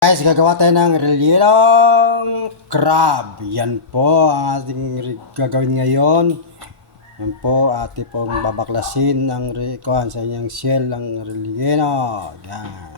Guys, gagawa tayo ng rellenong crab. Yan po ang ating gagawin ngayon. Yan po, ate pong babaklasin ng kuhan sa inyong shell ng relleno. Yan.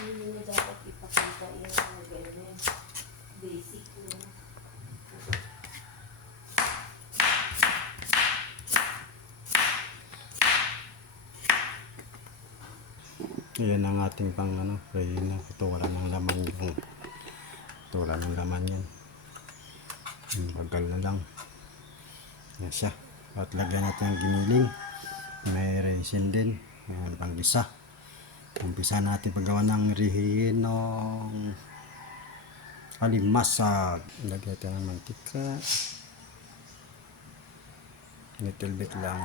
Hindi na dapat ipakita yung gano'n. Basic yun. Yan ang ating pang relleno. Ito wala nang laman yung. Ito wala nang laman yan. Bagal na lang. Yan siya. At lagyan natin ng giniling. May resin din. Yan pang gisa. Umpisa natin paggawa ng rellenong alimasag. Lagyan natin ng mantika. Little bit lang.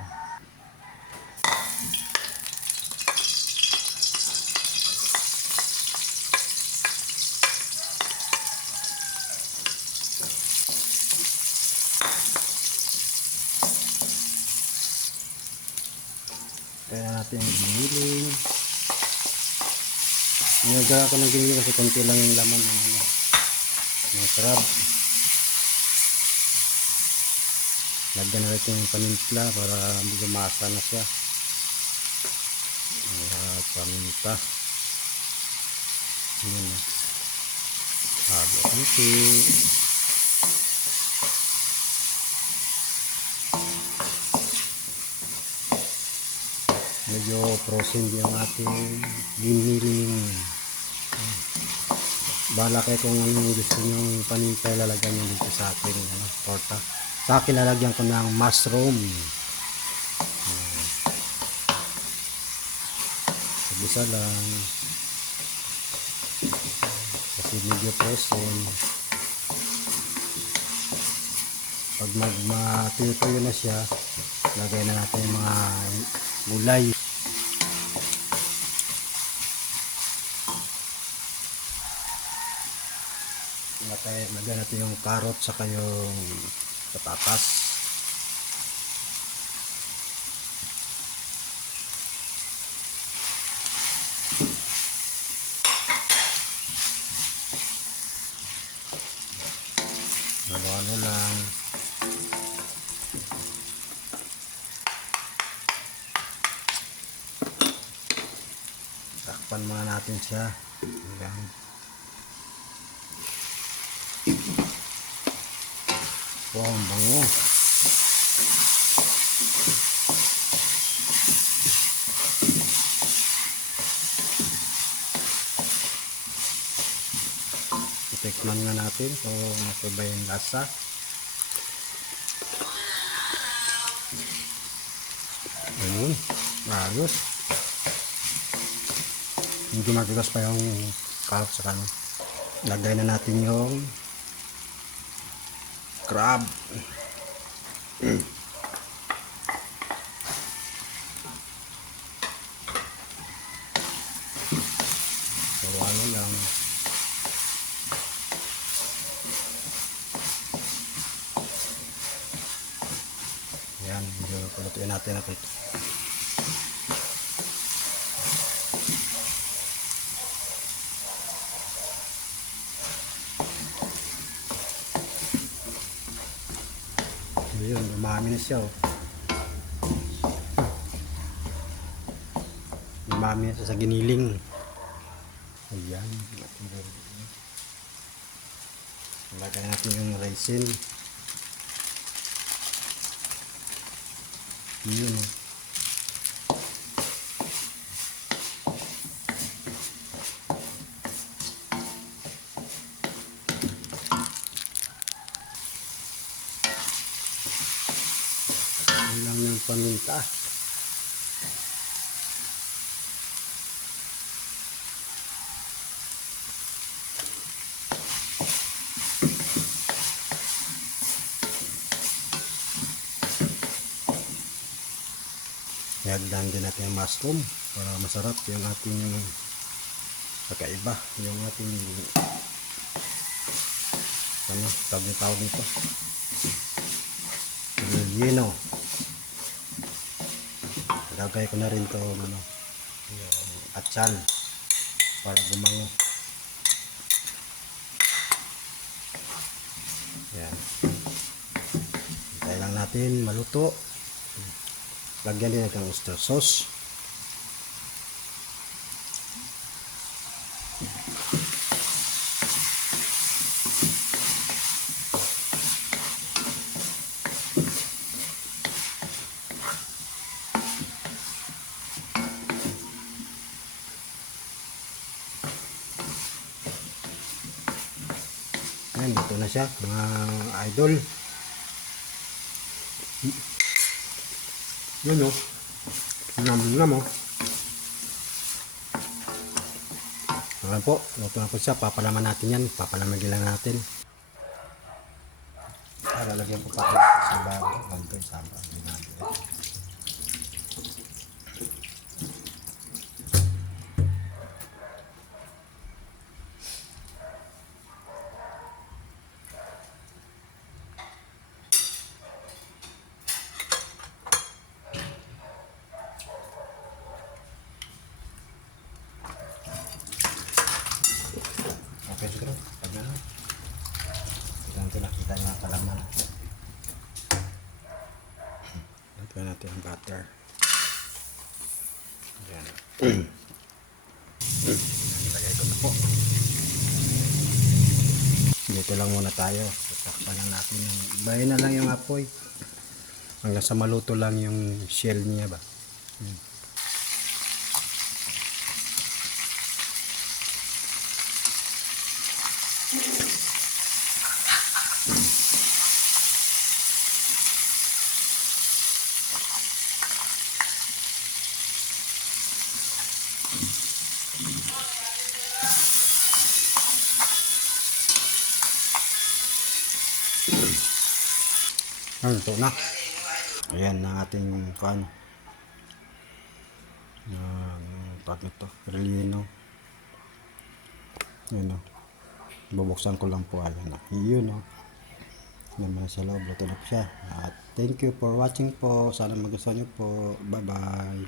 Kaya natin yung giniling. Nagawa ko ng giniling kasi konti lang yung laman ng crab. Lagyan na natin yung panimpla para lumasa na siya. Paminta. Ayan na. Halo konti. Medyo frozen yung ating giniling. Bahala kayo kung anong gusto nyo paninta, lalagyan nyo dito sa ating torta. Sa akin lalagyan ko ng mushroom. Sabisa lang. Kasi medyo frozen. Pag matutuyo na siya, lagay na natin yung mga gulay. Lagyan natin yung carrot saka yung patatas. Ano lang. Takpan muna natin siya. Hanggang wow, ang bango. Itikman nga natin kung nasa yung lasa. Ayun, ayos. Hindi madulas pa yung carrot sa kanin. Lagay na natin yung crab. So ano lang. Yan, medyo pulutuin natin natin natin ito. Ayun, dumami na siya oh. Dumami na siya sa giniling. Ayan. Lagay natin yung raisin. Yun oh. Yun lang yung paminta. Iagdan din natin yung mushroom para masarap yung ating pagkaiba. Yung ating ano, tawag nito. Relleno. Lagay ko na rin to ano, yung atsan para gumango. Yan. Hintay lang natin maluto. Lagyan din natin ng oyster sauce. Ayan, dito na siya mga idol. Yun o. Nam-nam o. Ayan po. Luto na po siya. Papalaman natin yan. Papalamagin lang natin. Lalagyan po pa sa bago. Ganito isama. Okay siguro. Pagka na. Ito nakita yung mga palaman. Lagyan natin ang butter. Ayan. Ilagay ko na po. Dito lang muna tayo. Takpan lang natin. Bayan na lang yung apoy. Hanggang sa maluto lang yung shell niya ba. Ito na. Ayan ang ating pan. Pag ito, relleno. Ayan o. Bubuksan ko lang po. Ayan o. Yun o. Naman sa loob. Luto na po siya. At thank you for watching po. Sana magustuhan nyo po. Bye bye.